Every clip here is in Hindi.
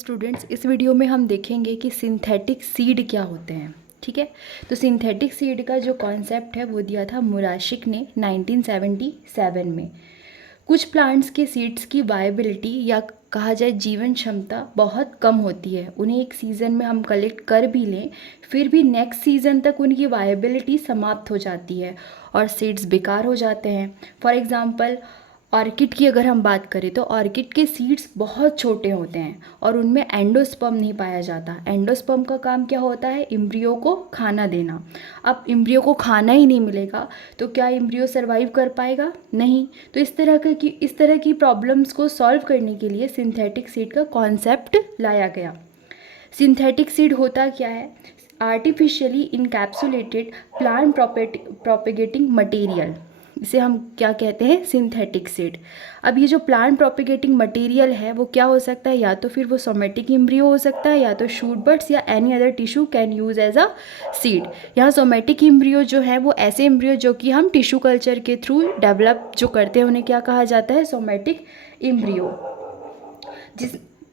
स्टूडेंट्स, इस वीडियो में हम देखेंगे कि सिंथेटिक सीड क्या होते हैं। ठीक है, तो सिंथेटिक सीड का जो कॉन्सेप्ट है वो दिया था मुराशिक ने 1977 में। कुछ प्लांट्स के सीड्स की वायबिलिटी या कहा जाए जीवन क्षमता बहुत कम होती है। उन्हें एक सीज़न में हम कलेक्ट कर भी लें, फिर भी नेक्स्ट सीज़न तक उनकी वायबिलिटी समाप्त हो जाती है और सीड्स बेकार हो जाते हैं। फॉर एग्ज़ाम्पल, ऑर्किड की अगर हम बात करें तो ऑर्किड के सीड्स बहुत छोटे होते हैं और उनमें एंडोस्पर्म नहीं पाया जाता। एंडोस्पर्म का काम क्या होता है? एम्ब्रियो को खाना देना। अब एम्ब्रियो को खाना ही नहीं मिलेगा तो क्या एम्ब्रियो सरवाइव कर पाएगा? नहीं। तो इस तरह की प्रॉब्लम्स को सॉल्व करने के लिए सिंथेटिक सीड का कॉन्सेप्ट लाया गया। सिंथेटिक सीड होता क्या है? Artificially encapsulated plant propagating material, इसे हम क्या कहते हैं? Synthetic seed. अब ये जो प्लांट प्रोपेगेटिंग मटेरियल है वो क्या हो सकता है? या तो फिर वो सोमेटिक एम्ब्रियो हो सकता है, या तो शूट बड्स या any other tissue can use as a seed. यहाँ सोमेटिक एम्ब्रियो जो है वो ऐसे एम्ब्रियो जो कि हम टिश्यू कल्चर के थ्रू डेवलप जो करते हैं उन्हें क्या कहा जाता है? Somatic embryo.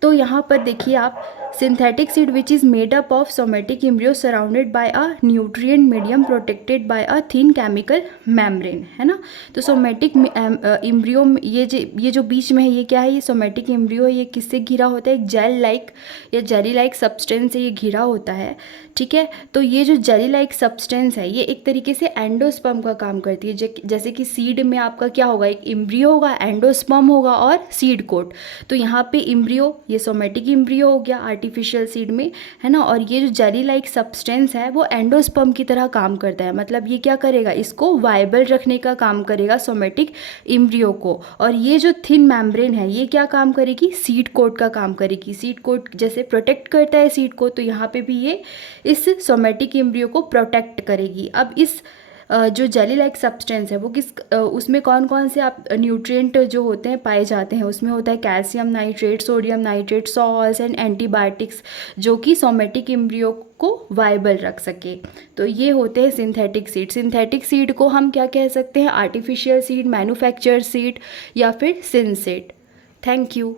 तो यहाँ पर देखिए आप, synthetic seed which is made up of somatic embryo surrounded by a nutrient medium protected by a thin chemical membrane, है ना। तो सोमेटिक एम्ब्रियो ये जो बीच में है ये क्या है? ये सोमेटिक एम्ब्रियो है। ये किससे घिरा होता है? एक जेल लाइक या जेली लाइक सब्सटेंस से ये घिरा होता है। ठीक है, तो ये जो जेली लाइक सब्सटेंस है ये एक तरीके से एंडोस्पर्म का काम करती है। जैसे कि सीड में आपका क्या होगा? एक एम्ब्रियो होगा, एंडोस्पर्म होगा और सीड कोट। तो यहाँ पे एम्ब्रियो, ये सोमेटिक एम्ब्रियो हो गया आर्टिफिशियल सीड में, है ना। और ये जो जेली लाइक सब्सटेंस है वो एंडोस्पर्म की तरह काम करता है। मतलब ये क्या करेगा? इसको वाइबल रखने का काम करेगा सोमेटिक एम्ब्रियो को। और ये जो थिन मेम्ब्रेन है ये क्या काम करेगी? सीड कोट का काम करेगी। सीड कोट जैसे प्रोटेक्ट करता है सीड को, तो यहाँ पे भी ये इस सोमेटिक एम्ब्रियो को प्रोटेक्ट करेगी। अब इस जो जेली लाइक सब्सटेंस है वो उसमें कौन कौन से आप न्यूट्रिएंट जो होते हैं पाए जाते हैं? उसमें होता है calcium nitrate, sodium nitrate, salts and antibiotics, जो कि सोमेटिक एम्ब्रियो को वाइबल रख सके। तो ये होते हैं सिंथेटिक सीड। सिंथेटिक सीड को हम क्या कह सकते हैं? आर्टिफिशियल सीड, मैन्युफैक्चर सीड या फिर सिंसीड। Thank you.